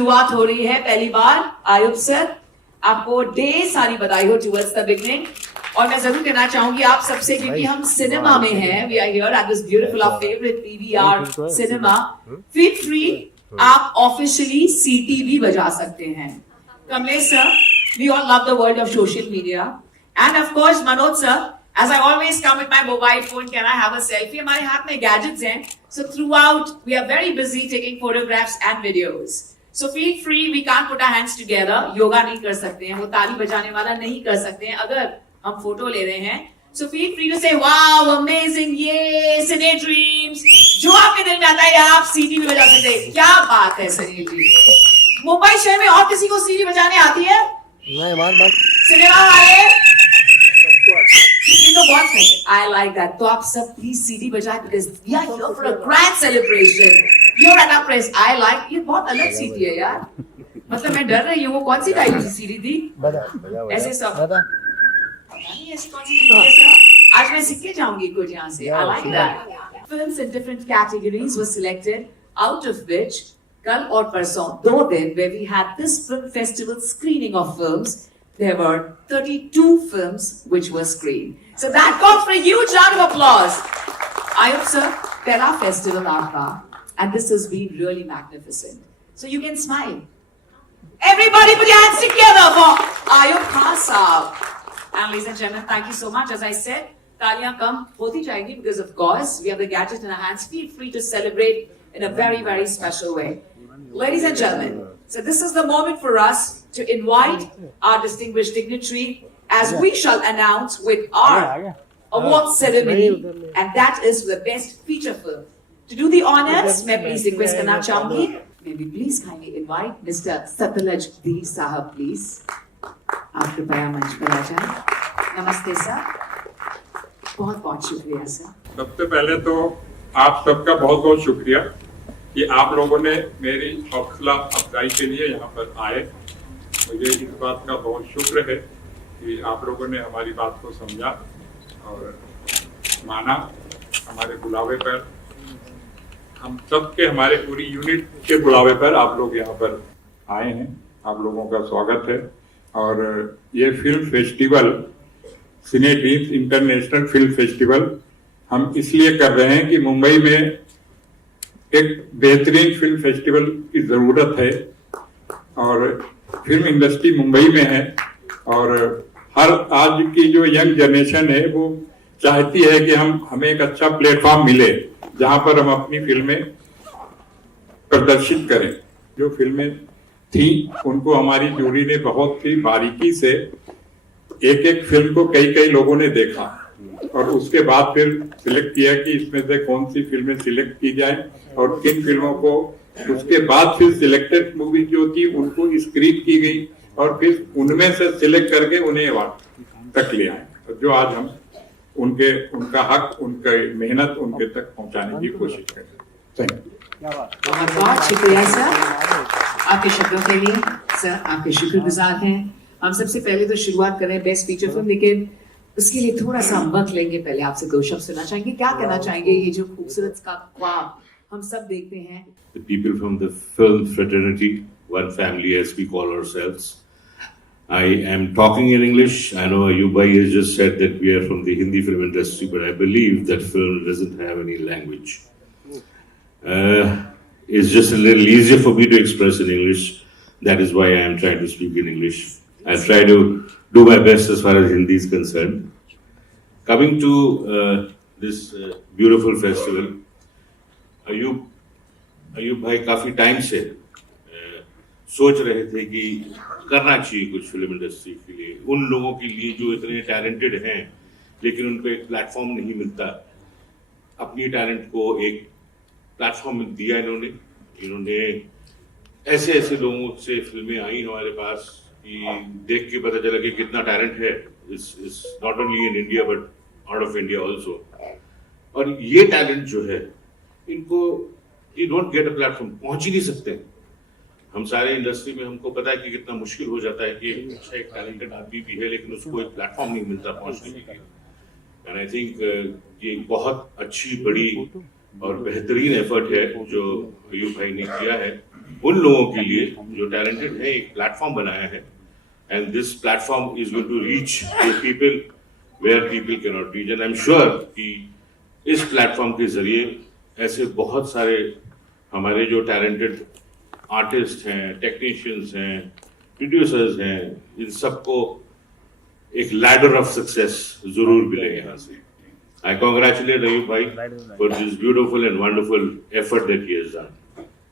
शुरुआत हो रही है पहली बार। आयुब सर, आपको ढेर सारी बधाई हो टुवर्ड्स द बिगनिंग। और मैं जरूर कहना चाहूंगी आप सबसे, क्योंकि हम सिनेमा में हैं, we are here at this beautiful our favourite PVR cinema, feel free, आप ऑफिशियली सीटी भी बजा सकते हैं। Kamlesh sir, we all love the world of social media and of course Manoj sir, as I always come with my mobile phone, can I have a selfie? हमारे हाथ में gadgets हैं, so throughout we are very busy taking photographs and videos. So feel free, we can't put our hands together. Yoga नहीं कर सकते हैं, वो ताली बजाने वाला नहीं कर सकते हैं अगर हम फोटो ले रहे हैं. So feel free to say wow, amazing, ये Cine Dreams, जो आपके दिल में आता है आप सीटी भी बजा सकते हैं. क्या बात है सुनील जी. मुंबई शहर में और किसी को सीटी बजाने आती है? नहीं, हमारे बात सिनेमा वाले ये तो बहुत है. I like that. तो आप सब प्लीज सीडी बजाएं because we are here for a grand celebration. You're at our press. I like ये बहुत अलग सीडी है यार. मतलब मैं डर रही हूँ वो कौन सी टाइप की सीडी थी? ऐसे सब. नहीं ऐसी कौन सी सीडी है सर? आज मैं सीख के जाऊंगी कुछ यहाँ से. I like that. Films in different categories were selected, out of which कल और परसों 2 दिन where we had this film festival screening of films. There were 32 films which were screened. So that calls for a huge round of applause. Ayub sir, Pehla Festival Aapka, and this has been really magnificent. So you can smile. Everybody put your hands together for Ayub Khan Saab. And ladies and gentlemen, thank you so much. As I said, taaliyan kam hoti jayegi because of course we have the gadget in our hands. Feel free to celebrate in a very, very special way. Ladies and gentlemen, so this is the moment for us to invite our distinguished dignitary as we shall announce with our award ceremony, and that is for the best feature film. To do the honors, may I please request करना चाहूंगी. May we please kindly invite Mr. Satlaj D Sahab, please. आप कृपया मंच पर आ जाएं. नमस्ते sir. बहुत बहुत शुक्रिया सर. सबसे पहले तो आप सबका बहुत बहुत शुक्रिया कि आप लोगों ने मेरी हौसला अफजाई के लिए यहाँ पर आए. मुझे इस बात का बहुत शुक्र है कि आप लोगों ने हमारी बात को समझा और माना. हमारे बुलावे पर, हम सब के, हमारे पूरी यूनिट के बुलावे पर आप लोग यहाँ पर आए हैं. आप लोगों का स्वागत है. और ये फिल्म फेस्टिवल, सिने ड्रीम्स इंटरनेशनल फिल्म फेस्टिवल, हम इसलिए कर रहे हैं कि मुंबई में एक बेहतरीन फिल्म फेस्टिवल की जरूरत है. और फिल्म इंडस्ट्री मुंबई में है और हर आज की जो यंग जनरेशन है वो चाहती है कि हमें एक अच्छा प्लेटफॉर्म मिले जहां पर हम अपनी फिल्में प्रदर्शित करें. जो फिल्में थी उनको हमारी जूरी ने बहुत ही बारीकी से एक एक फिल्म को कई लोगों ने देखा और उसके बाद फिर सिलेक्ट किया कि इसमें से कौन सी फिल्में सिलेक्ट की जाए और किन फिल्मों को. उसके बाद फिर सिलेक्टेड मूवी जो थी उनको स्क्रीन की गई और फिर उनमें से सिलेक्ट करके उन्हें अवार्ड तक ले आए. जो आज हम उनका हक, उनका मेहनत उनके तक पहुंचाने की कोशिश करें. Thank you. बहुत बहुत शुक्रिया सर आपके शब्दों के लिए. सर आपके शुक्रगुजार हैं. हम सबसे पहले तो शुरुआत करें बेस्ट फीचर फिल्म, लेकिन उसके लिए थोड़ा सा हम वक्त लेंगे. पहले आपसे 2 शब्द सुनना चाहेंगे. क्या कहना चाहेंगे ये जो खूबसूरत का ख्वाब हम सब देखते हैं. The people from the film fraternity, one family as we call ourselves. I am talking in English. I know Ayubai has just said that we are from the Hindi film industry, but I believe that film doesn't have any language. It's just a little easier for me to express in English. That is why I am trying to speak in English. I'll try to do my best as far as Hindi is concerned. Coming to this beautiful festival, Ayub भाई काफी time से सोच रहे थे कि करना चाहिए कुछ फिल्म इंडस्ट्री के लिए, उन लोगों के लिए जो इतने टैलेंटेड हैं लेकिन उनको एक प्लेटफॉर्म नहीं मिलता. अपनी टैलेंट को एक प्लेटफॉर्म दिया इन्होंने ऐसे लोगों से फिल्में आई हमारे पास कि देख के पता चला कि कितना टैलेंट है इस not only in India but out of India also. और ये टैलेंट जो है इनको you don't get a platform, पहुंच ही नहीं सकते. हम सारे इंडस्ट्री में हमको पता है कि कितना मुश्किल हो जाता है कि अच्छा एक टैलेंटेड आदमी भी है लेकिन उसको एक प्लेटफॉर्म नहीं मिलता पहुंचने के लिए. एंड आई थिंक ये बहुत अच्छी बड़ी और बेहतरीन एफर्ट है जो अयूब भाई ने किया है उन लोगों के लिए जो टैलेंटेड है एक प्लेटफॉर्म बनाया है, and this platform is going to reach the people where people can not reach, and I am sure कि इस प्लेटफॉर्म के जरिए ऐसे बहुत सारे हमारे जो टैलेंटेड आर्टिस्ट हैं, टेक्नीशियंस हैं, प्रोड्यूसर्स हैं, इन सबको एक लैडर ऑफ सक्सेस जरूर मिलेगा यहाँ से. I congratulate Ayub bhai for this beautiful and wonderful effort that he has done.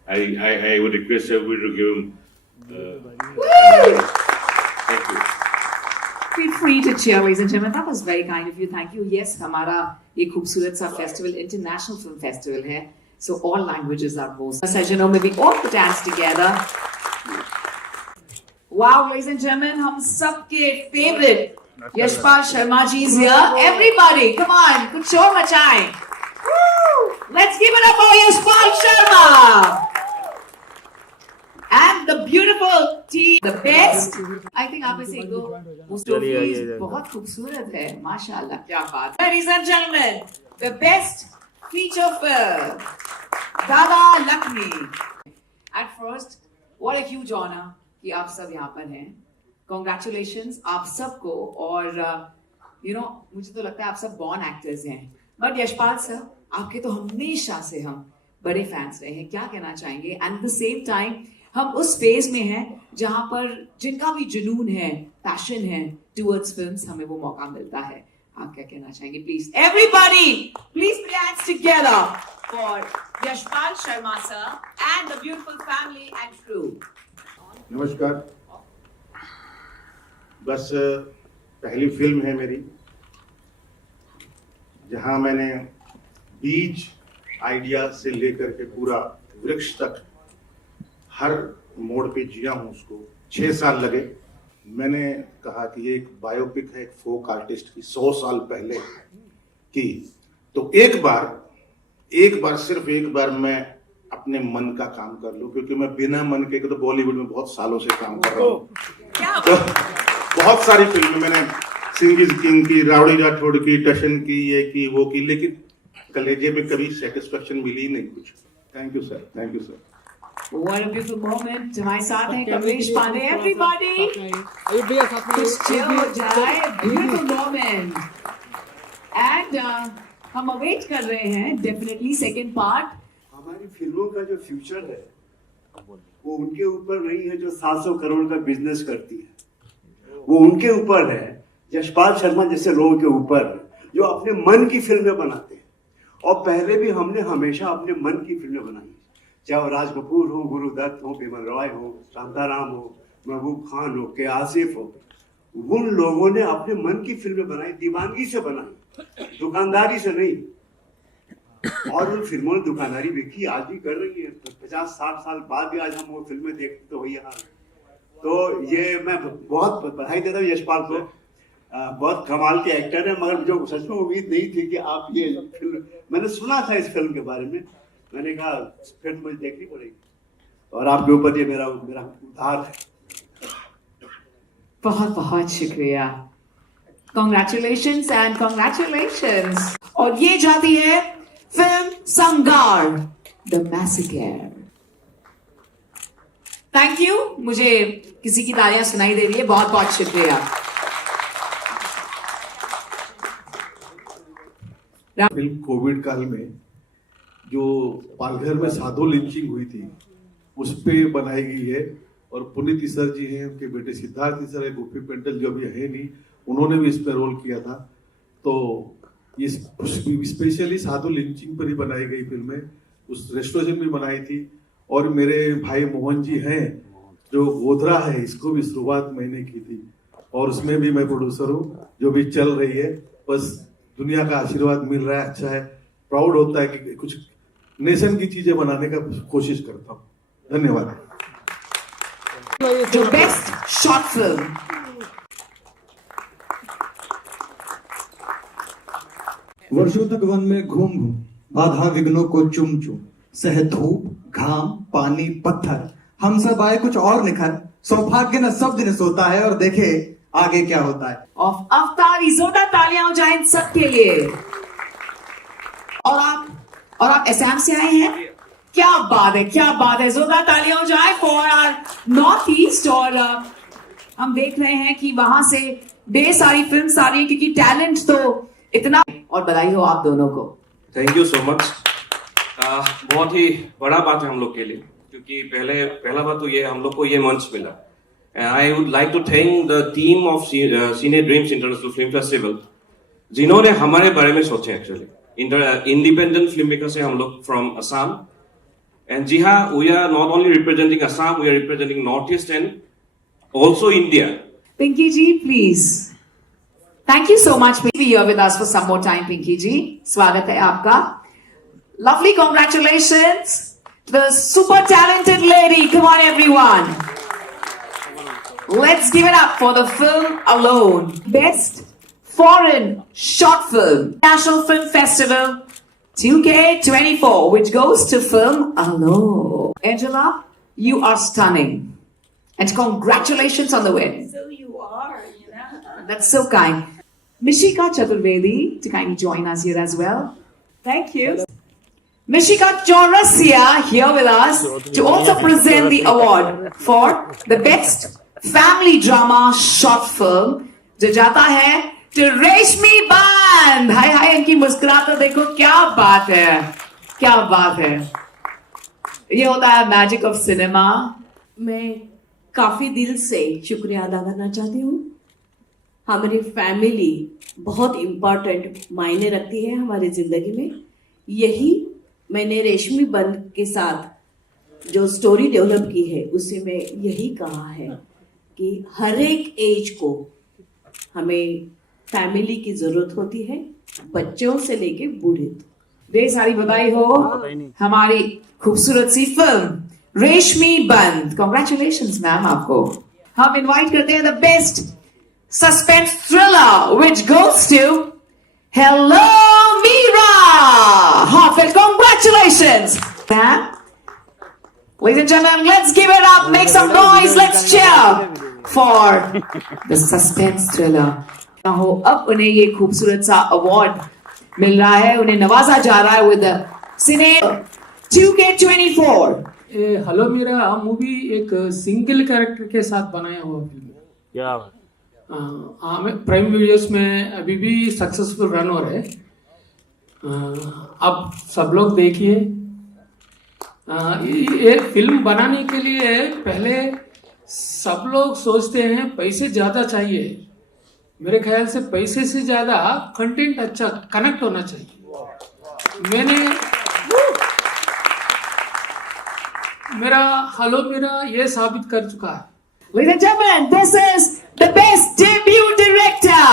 I would request everybody to give him. Thank you. Feel free to cheer, ladies and gentlemen. That was very kind of you. Thank you. Yes, हमारा ये खूबसूरत सा festival, international film festival है. So all languages are most. Sajano, may we all dance together. Wow, ladies and gentlemen, हम सबके favorite Yashpal Sharma ji is here. Everybody, come on, कुछ शोर मचाएं. Let's give it up for Yashpal Sharma. And the beautiful team, the best. I think आप में से एक दो उस trophies बहुत खूबसूरत है, माशाल्लाह, क्या बात. Ladies and gentlemen, the best feature film, Dada Lakshmi. At first, what a huge honor कि आप सब यहाँ पर हैं. Congratulations आप सबको. और मुझे तो लगता है आप सब born actors हैं. But यशपाल सर, आपके तो हमेशा से हम बड़े फैंस रहे हैं. क्या कहना चाहेंगे? And at the same time हम उस फेज में हैं जहां पर जिनका भी जुनून है, पैशन है towards films, हमें वो मौका मिलता है. आप क्या कहना चाहेंगे? Please, everybody, please put your hands together for Yashpal Sharma sir and the beautiful family and crew. नमस्कार. बस पहली फिल्म है मेरी जहां मैंने बीज आइडिया से लेकर के पूरा वृक्ष तक हर मोड़ पे जिया हूं. उसको 6 साल लगे. मैंने कहा कि ये एक बायोपिक है एक फोक आर्टिस्ट की 100 साल पहले की. तो एक बार सिर्फ एक बार मैं अपने मन का काम कर लूं, क्योंकि मैं बिना मन के तो बॉलीवुड में बहुत सालों से काम कर रहा हूं. तो बहुत सारी फिल्में मैंने सिंह इज किंग की, राउडी राठौड़ की, टशन की, ये की, वो की, लेकिन कलेजे में कभी सेटिस्फेक्शन मिली ही नहीं कुछ. Thank you sir. Thank you sir. What a beautiful moment. हमारे साथ हैं कमलेश पांडे. Everybody, कुछ chill हो जाए. Beautiful moment. And हम अवेट कर रहे हैं definitely second part. हमारी फिल्मों का जो फ्यूचर है वो उनके ऊपर नहीं है जो 700 करोड़ का बिजनेस करती है. वो उनके ऊपर है, यशपाल शर्मा जैसे लोगों के ऊपर, जो अपने मन की फिल्में बनाते हैं. और पहले भी हमने हमेशा अपने मन की फिल्में बनाई, चाहे वो राज कपूर हो, गुरुदत्त हो, बिमल रॉय हो, शांताराम हो, महबूब खान हो, के आसिफ हो. उन लोगों ने अपने मन की फिल्में बनाई, दीवानगी से बनाई, दुकानदारी से नहीं. और उन फिल्मों ने दुकानदारी देखी, आज भी कर रही है. 50-60 साल बाद भी आज हम वो फिल्में देखते तो वही हाल. तो ये मैं बहुत बधाई देता हूँ यशपाल को. बहुत कमाल के एक्टर है, मगर जो सच में उम्मीद नहीं थी कि आप ये फिल्म, मैंने सुना था इस फिल्म के बारे में, मैंने कहा फिल्म मुझे देखनी पड़ेगी. और आपके ऊपर ये मेरा उद्धार है. बहुत बहुत शुक्रिया. Congratulations and congratulations. और ये जाती है film संगार, the massacre. Thank you. मुझे किसी की तालियां सुनाई दे रही है. बहुत बहुत शुक्रिया. फिल्म कोविड काल में जो पालघर में साधु लिंचिंग हुई थी उस पे बनाई गई है. और पुनीत सर जी हैं, उनके बेटे सिद्धार्थ सर है, गोपी पेंटल जो अभी है नहीं, उन्होंने भी इस पे रोल किया था. तो ये स्पेशली साधु लिंचिंग पर ही बनाई गई फिल्म है. उस रेस्टोरेशन भी बनाई थी. और मेरे भाई मोहन जी हैं जो गोधरा है, इसको भी शुरुआत मैंने की थी और उसमें भी मैं प्रोड्यूसर हूँ, जो भी चल रही है. बस दुनिया का आशीर्वाद मिल रहा है, अच्छा है. प्राउड होता है कि कुछ नेशन की चीजें बनाने का कोशिश करता हूँ. धन्यवाद. जो बेस्ट शॉर्ट फिल्म. वर्षों तक वन में घूम घूम बाधा विघ्नों को चुम चुम, सह धूप घाम पानी पत्थर, हम सब आए कुछ और निखर. सौभाग्य न सब दिन सोता है और देखे आगे क्या होता है. ऑफ अफ्तारी. जोरदार तालियां हो जाए इन सब के लिए. और आप असम से आए हैं. क्या बात है, क्या बात है। जोरदार तालियां हो जाए फॉर आवर नॉर्थ ईस्ट। और हम देख रहे हैं कि वहां से ढेर सारी फिल्म आ रही है, क्योंकि टैलेंट तो इतना। और बधाई हो आप दोनों को। Thank you so much. बहुत ही बड़ा बात है हम लोग के लिए, क्योंकि पहला बात तो ये हम लोग को ये मंच मिला। I would like to thank the team of Cine Dreams International Film Festival, जिन्होंने हमारे बारे में सोचे। एक्चुअली इंडिपेंडेंट फिल्म मेकर से हम लोग फ्रॉम असम, एंड जी हाँ, we are not only representing Assam, we are representing north east and also India. Pinky ji please. Thank you so much be here with us for some more time. Pinky ji, स्वागत है आपका। Lovely, congratulations to the super talented lady. Come on, everyone. Let's give it up for the film Alone. Best Foreign Short Film. National Film Festival 2K24, which goes to film Alone. Angela, you are stunning. And congratulations on the win. So you are, you know. That's so kind. Mishika Chaturvedi to kindly join us here as well. Thank you. Mishika Chaurasia here with us to also present the award for the best family drama short film, जो जाता है to रेशमी बंद। हाय हाय, इनकी मुस्कुराहट तो देखो, क्या बात है, क्या बात है। ये होता है मैजिक ऑफ सिनेमा। मैं काफी दिल से शुक्रिया अदा करना चाहती हूँ। हमारी फैमिली बहुत इम्पोर्टेंट मायने रखती है हमारी जिंदगी में। यही मैंने रेशमी बंद के साथ जो स्टोरी डेवलप की है, उससे मैं यही कहा है कि हर एक एज को हमें फैमिली की जरूरत होती है, बच्चों से लेके बूढ़े तक। ढेर सारी बधाई हो हमारी खूबसूरत सी फिल्म रेशमी बंद। कॉन्ग्रेचुलेशंस मैम आपको। हम इनवाइट करते हैं the best suspense thriller which goes to hello Meera. Heartfelt congratulations, ma'am. Ladies and gentlemen, let's give it up, make some noise, let's cheer for the suspense thriller. हो अब उन्हें ये खूबसूरत सा अवार्ड मिल रहा है, उन्हें नवाजा जा रहा है विद सिने 2K24। हेलो मेरा मूवी एक सिंगल कैरेक्टर के साथ बनाया हुआ फिल्म है। क्या प्राइम वीडियोस में अभी भी सक्सेसफुल रन हो रहे हैं। अब सब लोग देखिए। ये फिल्म बनाने के लिए पहले सब लोग सोचते हैं पैसे ज़्यादा चाहिए। मेरे ख्याल से पैसे से ज़्यादा कंटेंट अच्छा कनेक्ट होना चाहिए। मेरा ये साबित कर चुका है। Ladies and gentlemen, this is the best debut director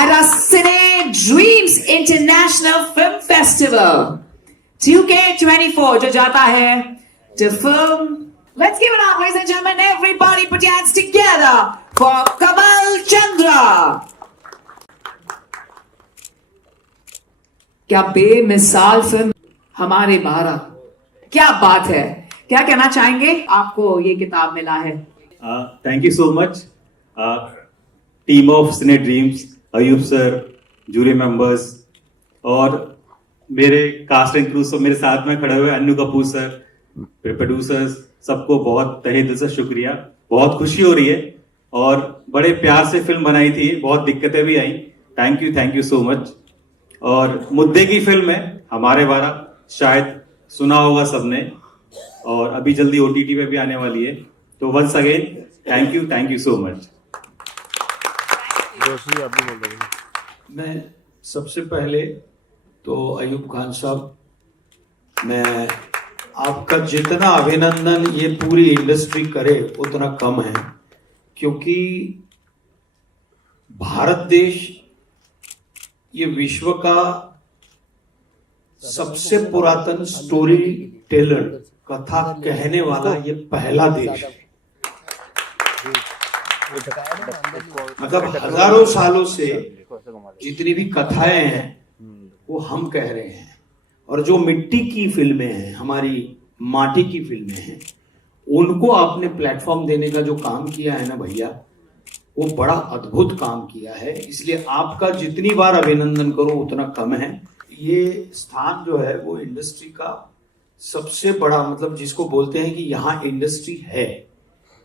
at our Cine Dreams International Film Festival 2K24, जो जाता है to film. Let's give it up, ladies and gentlemen. Everybody put your hands together for Kamal Chandra. क्या बेमिसाल film हमारे भारत। क्या बात है, क्या कहना चाहेंगे? आपको ये किताब मिला है। Thank you so much team of Cine Dreams, Ayub sir, jury members और मेरे कास्ट एंड क्रू सब मेरे साथ में खड़े हुए अन्नू कपूर सर, प्रोड्यूसर्स, सबको बहुत तहे दिल से शुक्रिया। बहुत खुशी हो रही है और बड़े प्यार से फिल्म बनाई थी, बहुत दिक्कतें भी आई। Thank you so much. और मुद्दे की फिल्म है हमारे बारा, शायद सुना होगा सबने, और अभी जल्दी OTT पे भी आने वाली है। तो once again thank you so much. मैं सबसे पहले तो अयूब खान साहब, मैं आपका जितना अभिनंदन ये पूरी इंडस्ट्री करे उतना कम है, क्योंकि भारत देश ये विश्व का सबसे पुरातन स्टोरी टेलर, कथा कहने वाला ये पहला देश है। मतलब हजारों सालों से जितनी भी कथाएं हैं वो हम कह रहे हैं, और जो मिट्टी की फिल्में हैं, हमारी माटी की फिल्में हैं, उनको आपने प्लेटफॉर्म देने का जो काम किया है ना भैया, वो बड़ा अद्भुत काम किया है। इसलिए आपका जितनी बार अभिनंदन करो उतना कम है। ये स्थान जो है वो इंडस्ट्री का सबसे बड़ा मतलब जिसको बोलते हैं कि यहाँ इंडस्ट्री है,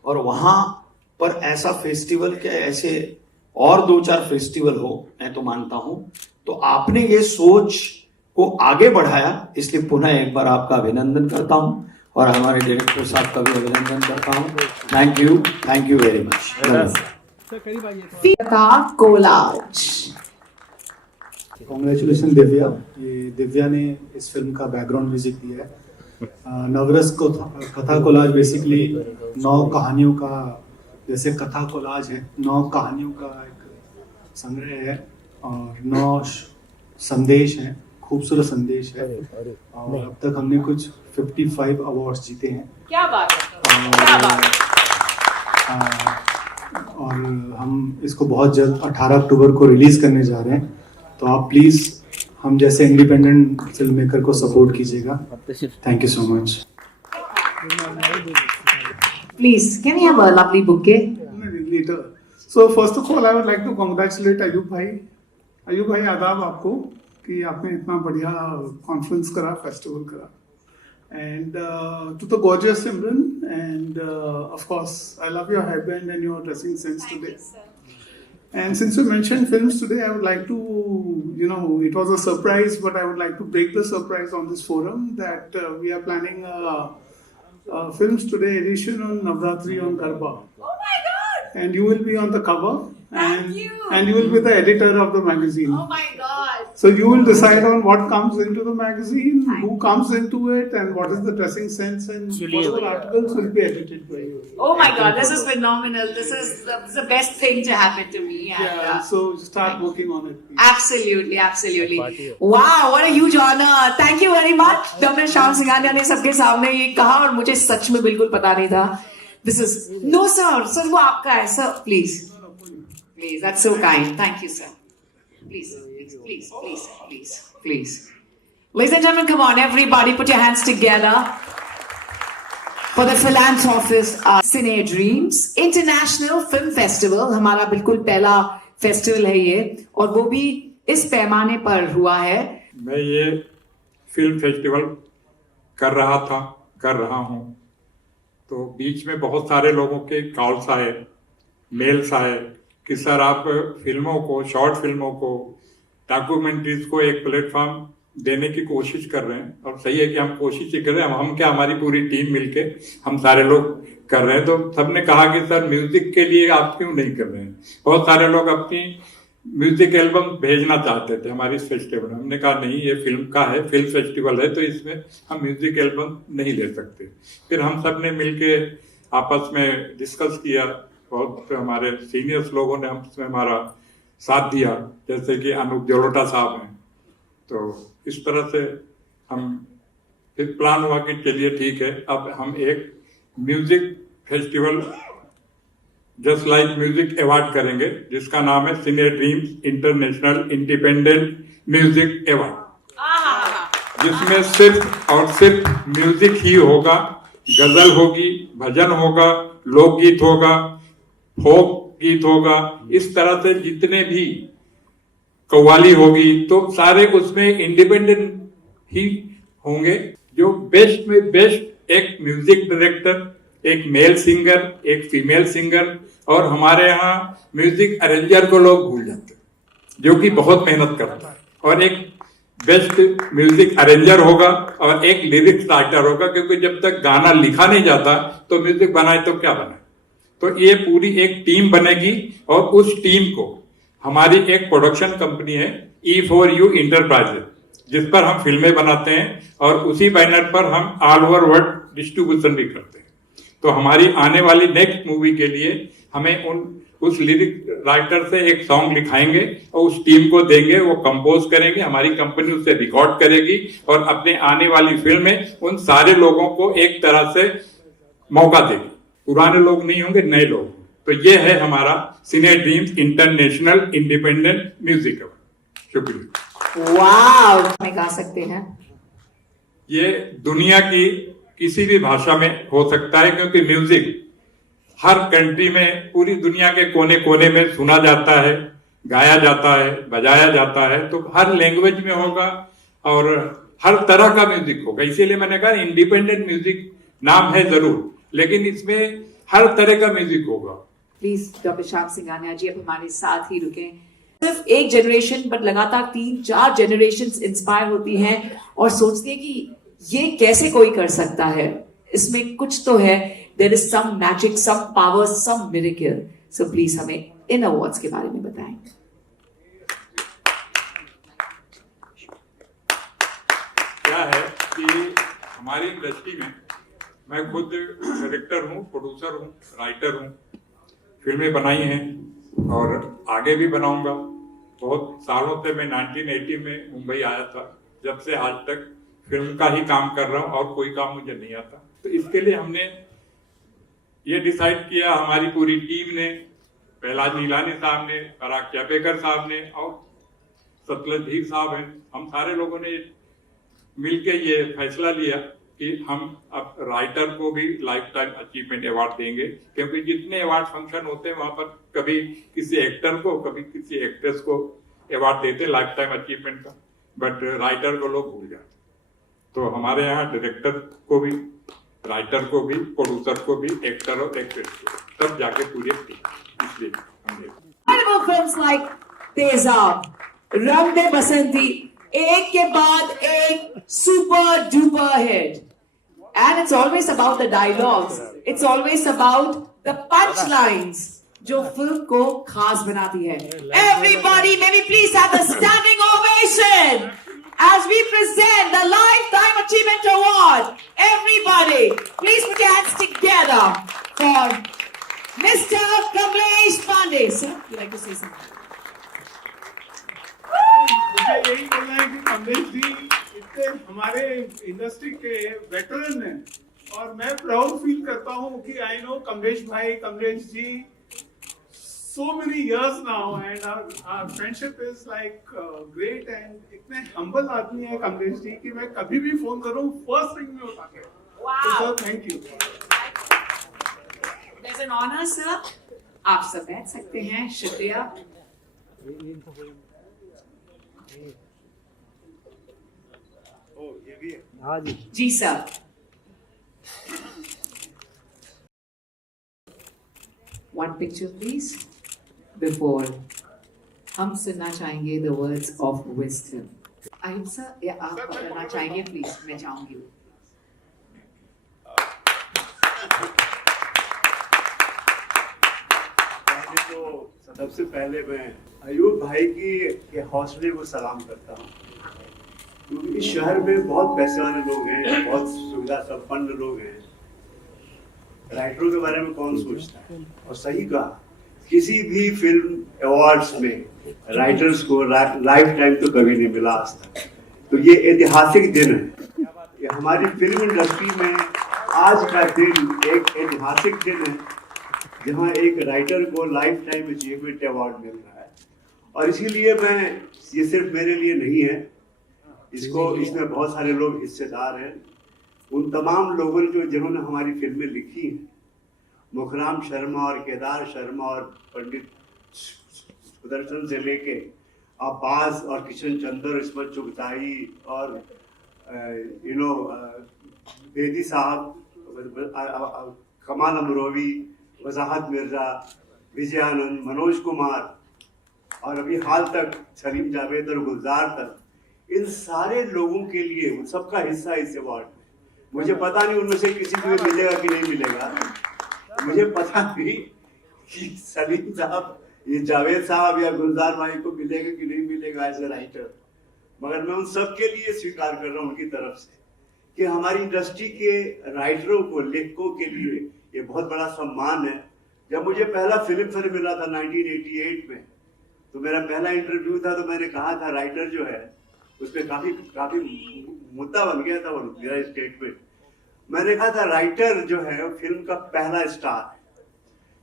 और वहां पर ऐसा फेस्टिवल क्या ऐसे और 2-4 फेस्टिवल हो, मैं तो मानता हूं। तो आपने ये सोच को आगे बढ़ाया, इसलिए पुनः एक बार आपका अभिनंदन करता हूं और हमारे डायरेक्टर साहब का भी अभिनंदन करता हूं। Thank you very much. Collage. Congratulation Divya, ये दिव्या ने इस फिल्म का बैकग्राउंड म्यूजिक दिया है। नवरस को कथा कोलाज बेसिकली 9 कहानियों का, जैसे कथा कोलाज है 9 कहानियों का एक संग्रह है और 9 संदेश हैं, खूबसूरत संदेश है। और अब तक हमने कुछ 55 अवार्ड्स जीते हैं। क्या बात है, क्या बात है। और हम इसको बहुत जल्द 18 अक्टूबर को रिलीज करने जा रहे हैं, तो आप प्लीज हम जैसे इंडिपेंडेंट फिल्म मेकर को सपोर्ट कीजिएगा। Thank you so much. Please, can we have a lovely bouquet? Later. So first of all, I would like to congratulate Ayub भाई। अयूब भाई आदाब आपको कि आपने इतना बढ़िया कॉन्फ्रेंस करा, फेस्टिवल करा। And to the gorgeous Simran, and of course, I love your hairband and your dressing sense today. And since you mentioned films today, I would like to, it was a surprise, but I would like to break the surprise on this forum that we are planning a Films Today edition on Navratri on Garba. Oh my God! And you will be on the cover. Thank you. And you will be the editor of the magazine. Oh my God! So you will decide on what comes into the magazine, who comes into it, and what is the dressing sense, and whatever articles will be edited by you. Oh my God, this is phenomenal. This is the best thing to happen to me. And, Yeah, so start working on it. Please. Absolutely, absolutely. Wow, what a huge honor. Thank you very much. Doctor Shyam Singhania ने सबके सामने ये कहा और मुझे सच में बिल्कुल पता नहीं था. This is no sir, वो आपका है sir. Please, that's so kind. Thank you sir. Please. Ladies and gentlemen, come on, everybody, put your hands together for the philanthropist Cine Dreams International Film Festival. हमारा बिल्कुल पहला festival है ये, और वो भी इस पैमाने पर हुआ है। मैं ये फिल्म फेस्टिवल कर रहा हूँ, तो बीच में बहुत सारे लोगों के कॉल्स आए, मेल्स आए कि सर आप फिल्मों को, शॉर्ट फिल्मों को, डॉक्यूमेंट्रीज को एक प्लेटफॉर्म देने की कोशिश कर रहे हैं। और सही है कि हम कोशिश ही कर रहे हैं, हम क्या, हमारी पूरी टीम मिलके हम सारे लोग कर रहे हैं। तो सबने कहा कि सर म्यूजिक के लिए आप क्यों नहीं कर रहे हैं। बहुत सारे लोग अपनी म्यूजिक एल्बम भेजना चाहते थे हमारी इस फेस्टिवल में। हमने कहा नहीं, ये फिल्म का है, फिल्म फेस्टिवल है, तो इसमें हम म्यूजिक एल्बम नहीं ले सकते। फिर हम सब ने मिलके आपस में डिस्कस किया, बहुत हमारे सीनियर्स लोगों ने हमसे हमारा साथ दिया, जैसे कि अनूप जलोटा साहब हैं। तो इस तरह से हम फिर प्लान हुआ कि चलिए ठीक है, अब हम एक music festival just like music award करेंगे, जिसका नाम है Cine Dreams International Independent Music Award, जिसमें सिर्फ और सिर्फ म्यूजिक ही होगा। गजल होगी, भजन होगा, लोकगीत होगा, फोक गीत होगा, इस तरह से जितने भी, कव्वाली होगी, तो सारे उसमें इंडिपेंडेंट ही होंगे। जो बेस्ट में बेस्ट एक म्यूजिक डायरेक्टर, एक मेल सिंगर, एक फीमेल सिंगर, और हमारे यहाँ म्यूजिक अरेंजर को लोग भूल जाते हैं, जो कि बहुत मेहनत करता है। और एक बेस्ट म्यूजिक अरेंजर होगा और एक लिरिक्स राइटर होगा, क्योंकि जब तक गाना लिखा नहीं जाता तो म्यूजिक बनाए तो क्या बनाए। तो ये पूरी एक टीम बनेगी, और उस टीम को हमारी एक प्रोडक्शन कंपनी है E4U इंटरप्राइजेज, जिस पर हम फिल्में बनाते हैं, और उसी बैनर पर हम ऑल ओवर वर्ल्ड डिस्ट्रीब्यूशन भी करते हैं। तो हमारी आने वाली नेक्स्ट मूवी के लिए हमें उस लिरिक राइटर से एक सॉन्ग लिखाएंगे और उस टीम को देंगे, वो कंपोज करेंगे, हमारी कंपनी उसे रिकॉर्ड करेगी, और अपने आने वाली फिल्म में उन सारे लोगों को एक तरह से मौका देगी। पुराने लोग नहीं होंगे, नए लोग। तो ये है हमारा Cine Dreams International Independent Music Award. शुक्रिया। वाव, में गा सकते हैं। ये दुनिया की किसी भी भाषा में हो सकता है, क्योंकि म्यूजिक हर कंट्री में, पूरी दुनिया के कोने कोने में सुना जाता है, गाया जाता है, बजाया जाता है। तो हर लैंग्वेज में होगा और हर तरह का म्यूजिक होगा। इसीलिए मैंने कहा इंडिपेंडेंट म्यूजिक नाम है जरूर, लेकिन इसमें हर तरह का म्यूजिक होगा। प्लीज डॉक्टर श्याम सिंघानिया जी अब हमारे साथ ही रुके। सिर्फ एक जनरेशन बट लगातार 3-4 जनरेशन इंस्पायर होती हैं और सोचती है कि ये कैसे कोई कर सकता है, इसमें कुछ तो है, there is some magic, some power, some miracle. So please हमें इन अवार्ड्स के बारे में बताएं। क्या है कि हमारी इंडस्ट्री में मैं खुद डायरेक्टर हूँ, प्रोड्यूसर हूँ, राइटर हूँ, फिल्में बनाई हैं और आगे भी बनाऊंगा। बहुत सालों से मैं 1980 में मुंबई आया था, जब से आज तक फिल्म का ही काम कर रहा हूँ और कोई काम मुझे नहीं आता। तो इसके लिए हमने ये डिसाइड किया, हमारी पूरी टीम ने, पहलाज नीलानी साहब ने, पराग चापेकर साहब ने और सतलज धीर साहब हैं, हम सारे लोगों ने मिलके ये फैसला लिया कि हम अब राइटर को भी लाइफ टाइम अचीवमेंट अवार्ड देंगे, क्योंकि जितने अवार्ड फंक्शन होते हैं वहां पर कभी किसी एक्टर को, कभी किसी एक्ट्रेस को अवार्ड देते लाइफ टाइम अचीवमेंट का, बट राइटर को लोग भूल जाते। तो हमारे यहाँ डायरेक्टर को भी, राइटर को भी, प्रोड्यूसर को भी, एक्टर और एक्ट्रेस को, तब जाके पूरे इसलिए हमने फिल्म्स लाइक तेजाब, रंग दे बसंती, एक के बाद एक super duper hit, and it's always about the dialogues, it's always about the punchlines जो फिल्म को खास बनाती है। Everybody, may we please have a standing ovation as we present the Lifetime Achievement Award. Everybody, please put your hands together for Mr. Kamlesh Pandey. Sir, you like to say something? मुझे यही बोलना है कि कमलेश जी इतने हमारे industry के veteran हैं और मैं प्राउड फील करता हूँ कि आई नो कमलेश भाई, Kamlesh ji so many years now and our friendship is like great and इतने humble आदमी है कमलेश जी कि मैं कभी भी फोन करूँ फर्स्ट रिंग में उठा के। So thank you. There's an honor, sir. आप सब बैठ सकते हैं, शुक्रिया। जी sir. One picture please before हम सुनना चाहेंगे the words of wisdom। अहिंसा या आप करना चाहेंगे प्लीज, मैं चाहूंगी। तो सबसे पहले मैं अयूब भाई के हौसले को सलाम करता हूँ, क्योंकि इस शहर में बहुत पैसे वाले लोग हैं, बहुत सुविधा संपन्न लोग हैं, राइटरों के बारे में कौन सोचता है। और सही कहा, किसी भी फिल्म अवार्ड्स में राइटर्स को लाइफ टाइम तो कभी नहीं मिला आज तक। तो ये ऐतिहासिक दिन है, ये हमारी फिल्म इंडस्ट्री में आज का दिन एक ऐतिहासिक दिन है जहाँ एक राइटर को लाइफ टाइम अचीवमेंट अवार्ड मिल रहा है। और इसीलिए मैं, ये सिर्फ मेरे लिए नहीं है, इसमें बहुत सारे लोग हिस्सेदार हैं, उन तमाम लोगों ने जिन्होंने हमारी फिल्में लिखी हैं, मुखराम शर्मा और केदार शर्मा और पंडित सुदर्शन से लेके अब्बास और किशन चंद्र, इसमत चुगताई और बेदी साहब, कमाल अमरोवी, वजाहत मिर्जा, विजयानंद, मनोज कुमार और अभी हाल तक सलीम जावेद और गुलजार तक, इन सारे लोगों के लिए उन सबका हिस्सा इस अवार्ड में। मुझे पता नहीं उनमें से किसी को मिलेगा कि नहीं मिलेगा, मुझे पता नहीं कि सलीम साहब, ये जावेद साहब या गुलजार भाई को मिलेगा कि नहीं मिलेगा एज ए राइटर, मगर मैं उन सब के लिए स्वीकार कर रहा हूँ उनकी तरफ से कि हमारी इंडस्ट्री के राइटरों को, लेखकों के लिए ये बहुत बड़ा सम्मान है। जब मुझे पहला फिल्म फेयर मिला था 1988 में, तो मेरा पहला इंटरव्यू था, तो मैंने कहा था राइटर जो है उसमें काफी मुद्दा बन गया था वो मेरा स्टेटमेंट। मैंने कहा था राइटर जो है फिल्म का पहला स्टार है,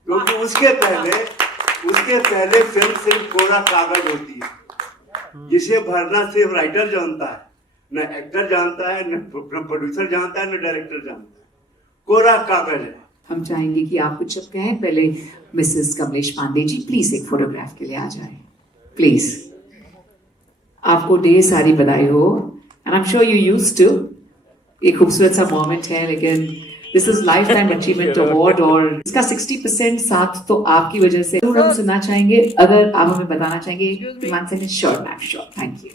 क्योंकि उसके पहले फिल्म सिर्फ कोरा कागज होती है जिसे भरना सिर्फ राइटर जानता है, न एक्टर जानता है, न प्रोड्यूसर जानता है, न डायरेक्टर जानता है, कोरा कागज है। हम चाहेंगे कि आप कुछ कहें। पहले मिसेस कमलेश पांडे जी प्लीज एक फोटोग्राफ के लिए आ जाए प्लीज। आपको ढेर सारी बधाई हो and I'm sure you used to. एक खूबसूरत सा मोमेंट है, लेकिन this is life time achievement award और इसका 60% साथ तो आपकी वजह से हम सुनना चाहेंगे। अगर आप हमें बताना चाहेंगे, sure ma'am, sure. Thank you.